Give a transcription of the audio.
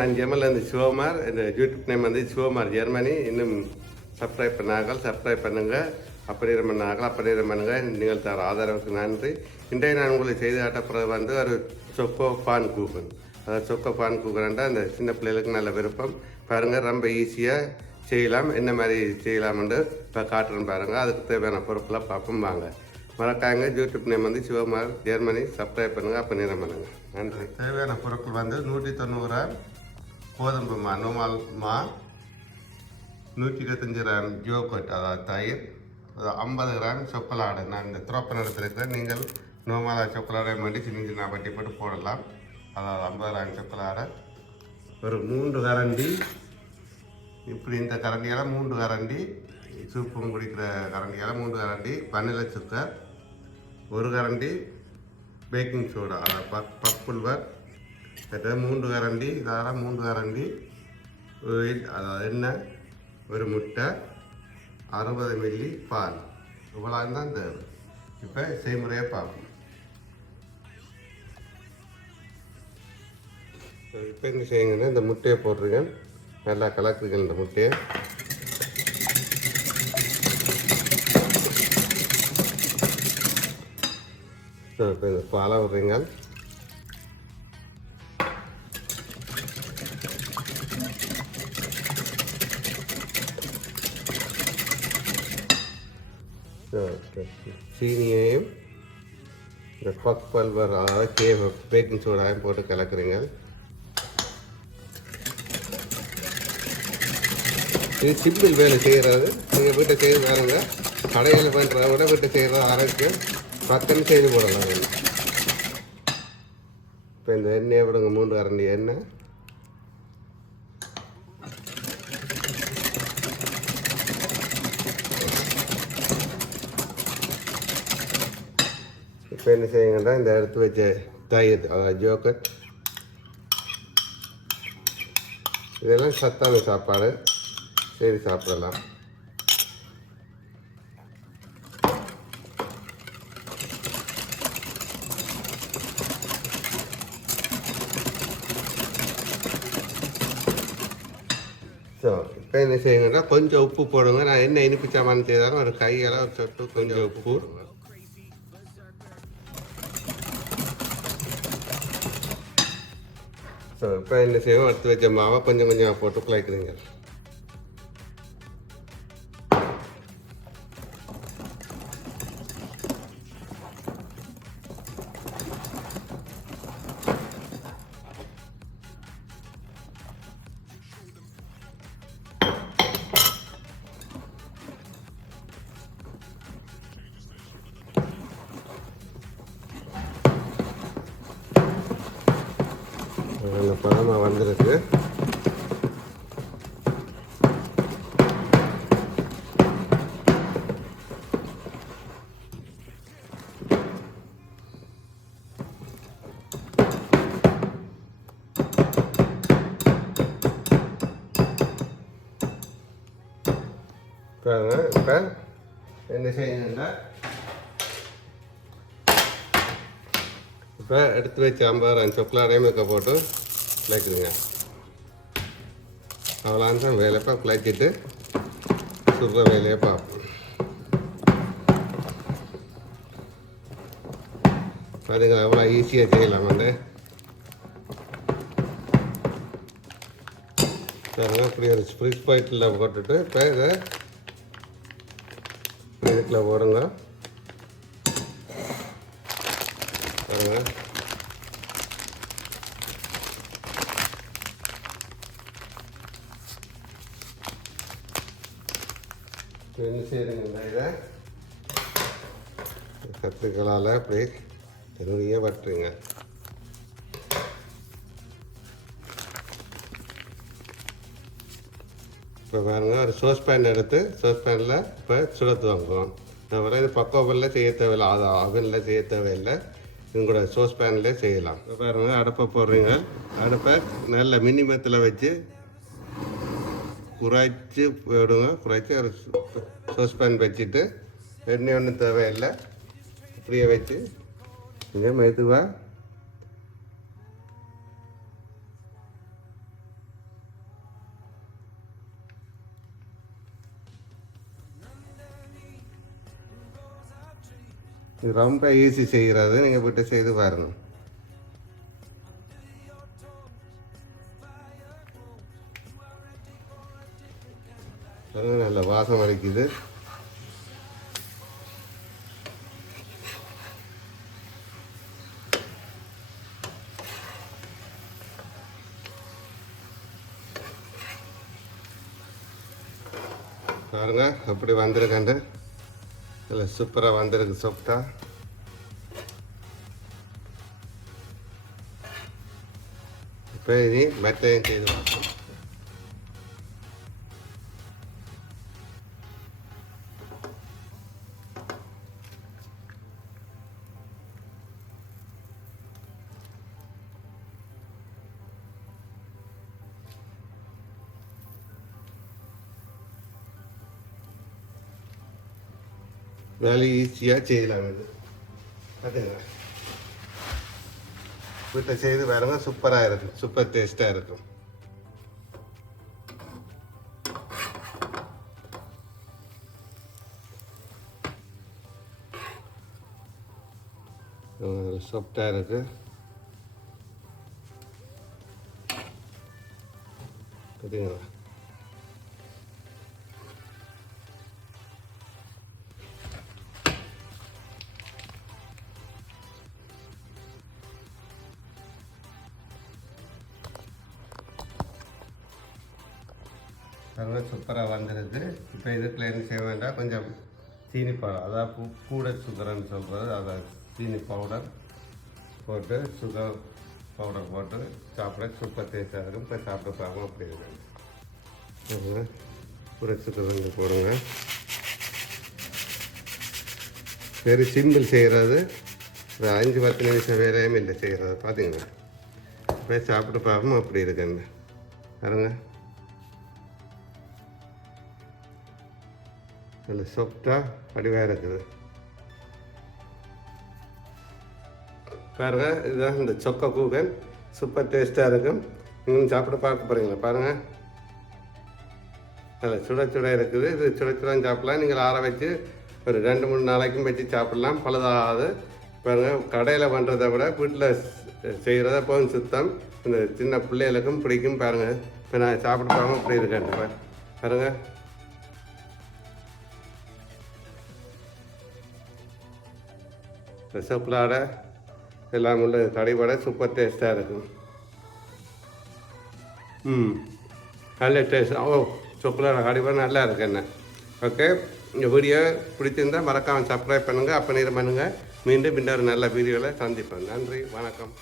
நான் ஜெர்மன்லேருந்து சிவகுமார் இந்த YouTube name வந்து சிவகுமார் ஜெர்மனி. இன்னும் சப்ஸ்கிரைப் பண்ணார்கள் சப்ஸ்கிரைப் பண்ணுங்கள் அப்படி பண்ணார்கள் அப்படி பண்ணுங்க. நீங்கள் தர ஆதரவுக்கு நன்றி. இன்றைய நான் உங்களுக்கு செய்து காட்டப்படுறது வந்து ஒரு சொக்கோ பான் கூகுன் அதாவது சொக்கோ பான் கூப்பன்டா அந்த சின்ன பிள்ளைகளுக்கு நல்ல விருப்பம். பாருங்கள் ரொம்ப ஈஸியாக செய்யலாம். என்ன மாதிரி செய்யலாம்னு இப்போ காட்டுறேன் பாருங்கள் அதுக்கு தேவையான பொருட்களை பார்ப்போம் வாங்க. மறக்காங்க யூடியூப் நேம் வந்து சிவகுமார் ஜெர்மனி. சப்ஸ்கிரைப் பண்ணுங்கள் அப்போ நேரம் பண்ணுங்கள் நன்றி. தேவையான பொருட்கள் வந்து நூற்றி தொண்ணூறு கோதம்பு மா நோமால் மா நூற்றி இருபத்தஞ்சி கிராம் ஜோகோட் அதாவது தயிர் அது ஐம்பது கிராம் சொக்கலாடு. நான் இந்த துறப்பன் எடுத்திருக்கிறேன். நீங்கள் நோமாலா சொக்கலாடை மட்டும் சின்ன சின்ன வட்டி போட்டு போடலாம். அதாவது ஐம்பது கிராம் சொக்கலாடை. ஒரு மூன்று கரண்டி. இப்படி இந்த கரண்டியால் மூன்று கரண்டி. சூப்பும் குடிக்கிற கரண்டியால் மூன்று கரண்டி. வனிலை சுக்கர் ஒரு கரண்டி. பேக்கிங் சோடா அதாவது பக் பப்புல்வர் கிட்டத்தட்ட மூன்று கரண்டி இதெல்லாம் மூன்று கரண்டி. அதாவது என்ன? ஒரு முட்டை அறுபது மில்லி பால். இவ்வளோ தான் தேவை. இப்போ செய்முறையாக பார்ப்போம். இப்போ என்ன செய்யுங்கன்னா இந்த முட்டையை போட்டுருங்க நல்லா கலக்குறீங்க இந்த முட்டையை. இப்போ இந்த பாலை விடுறீங்க. சீனியையும் இந்த பக் பல்வர் அதாவது கே பேக்கிங் சோடாயும் போட்டு கலக்குறீங்க. இது சிம்பிள் வேலை செய்கிறது நீங்கள் வீட்டை செய்து பாருங்க. கடையில் பண்ணுறத விட வீட்டை செய்கிறது ஆரோக்கியம் பக்கம் செய்து போடலாம். இப்போ இந்த எண்ணெயை விடுங்க மூன்று அரண்டி எண்ணெய். இப்போ என்ன செய்யுங்கன்னா இந்த எடுத்து வச்ச தயிர் அதாவது ஜோக்கட் இதெல்லாம் சத்தான சாப்பாடு. சரி சாப்பிடலாம். ஸோ இப்போ என்ன செய்யுங்கன்னா கொஞ்சம் உப்பு போடுங்க. நான் என்ன இனிப்பு சாமான் செய்தாலும் ஒரு கையெல்லாம் ஒரு சொட்டு கொஞ்சம் உப்பு இப்போ என்ன செய்வோம் எடுத்து வச்ச மாவை கொஞ்சம் கொஞ்சம் போட்டு குழைக்கிறீங்க நல்ல பழமாக வந்திருக்கு. இப்போ என்ன செய்யணுன்னா இப்போ எடுத்து வச்சு ஐம்பதாயிரம் சொக்கலாடையும் மிக்க போட்டு குழைக்குதுங்க அவ்வளோதான் தான் வேலைப்பா இப்போ சுடுற வேலையை பார்ப்போம். பாருங்க அவ்வளோ ஈஸியாக செய்யலாம். வந்து பாருங்க இப்படி ஒரு ஸ்ப்ரிஸ் பாயிண்டில் போட்டுட்டு இப்போ இதை இதுக்குள்ள போடுங்க. பாருங்க இப்ப என்ன செய்யுதுங்கன்னா இதை? அப்படியே திருவிய வட்டுருங்க இப்போ பாருங்க ஒரு சோஸ் பேன் எடுத்து சோஸ் பேனில் இப்போ சுடத்து வாங்குவோம் தவிர இது பக்கோவனில் செய்ய தேவையில்லை. அது அவனில் செய்ய தேவையில்லை. உங்களோட சோஸ் பேனில் செய்யலாம். பாருங்கள் அடுப்பை போடுறீங்க. அடுப்பை நல்ல மினிமத்தில் வச்சு குறைச்சி போயிடுங்க குறைச்சி ஒரு சோஸ் பேன் வச்சுட்டு எண்ணெய் ஒன்றும் தேவையில்லை. அப்படியே வச்சு கொஞ்சம் மெதுவாக இது ரொம்ப ஈஸி செய்கிறது நீங்கள் வீட்டை செய்து பாருங்க. நல்ல வாசம் அடிக்குது. பாருங்க அப்படி வந்திருக்கேன்ட்டு இல்லை சூப்பராக வந்திருக்கு சாப்பிட்டா இப்போ இனி மெத்தையும் செய்து பார்ப்போம் வேலை ஈஸியாக செய்யலாம் இது அதுங்க வீட்டில் செய்து பாருங்க சூப்பராக இருக்கும். சூப்பர் டேஸ்ட்டாக இருக்கும். சாஃப்டாக இருக்கு. பார்த்தீங்களா நல்லா சூப்பராக வந்துடுது இப்போ இதுக்குள்ள என்ன செய்ய வேண்டாம். கொஞ்சம் சீனி பவுடர். அதாவது பூ கூட சுகர்னு சொல்கிறது அதை சீனி பவுடர் போட்டு சுகர் பவுடர் போட்டு சாப்பிட சூப்பர் டேஸ்ட்டாக இருக்கும். இப்போ சாப்பிட்டு பார்ப்போம் அப்படி இருக்கு கூட சுகர் கொஞ்சம் போடுங்க. சரி சிம்பிள் செய்கிறது ஒரு அஞ்சு பத்து நிமிஷம் வேலையும் இல்லை. செய்கிறது பார்த்தீங்களா இப்போ சாப்பிட்டு பார்ப்போம் அப்படி இருக்குங்க பாருங்கள் நல்ல சாஃப்டாக அடிவாக இருக்குது பாருங்க இதுதான் இந்த சொக்க கூகன் சூப்பர் டேஸ்ட்டாக இருக்கும் நீங்களும் சாப்பிட பார்க்க போகிறீங்களா பாருங்கள் நல்ல சுட சுட இருக்குது இது சுட சுடம் சாப்பிடலாம் நீங்கள் ஆற வச்சு ஒரு ரெண்டு மூணு நாளைக்கும் வச்சு சாப்பிடலாம் பழுதாகாது பாருங்கள் கடையில் பண்ணுறதை விட வீட்டில் செய்கிறத போதும் சுத்தம் இந்த சின்ன பிள்ளைகளுக்கும் பிடிக்கும் பாருங்கள் இப்போ நான் சாப்பிட பார்க்க இப்படி இருக்கேன் பாருங்கள் ரசப்பலாட எல்லாம் உள்ள கடைபட சூப்பர் டேஸ்ட்டாக இருக்கும் ம் நல்ல டேஸ்ட் ஓ சூப்பரான கடைபட நல்லா இருக்கு என்ன ஓகே இந்த வீடியோ பிடிச்சிருந்தா மறக்காமல் சப்ஸ்கிரைப் பண்ணுங்கள் அப்போ நேரம் பண்ணுங்கள் மீண்டும் இன்னொரு நல்ல வீடியோவில் சந்திப்போம் நன்றி வணக்கம்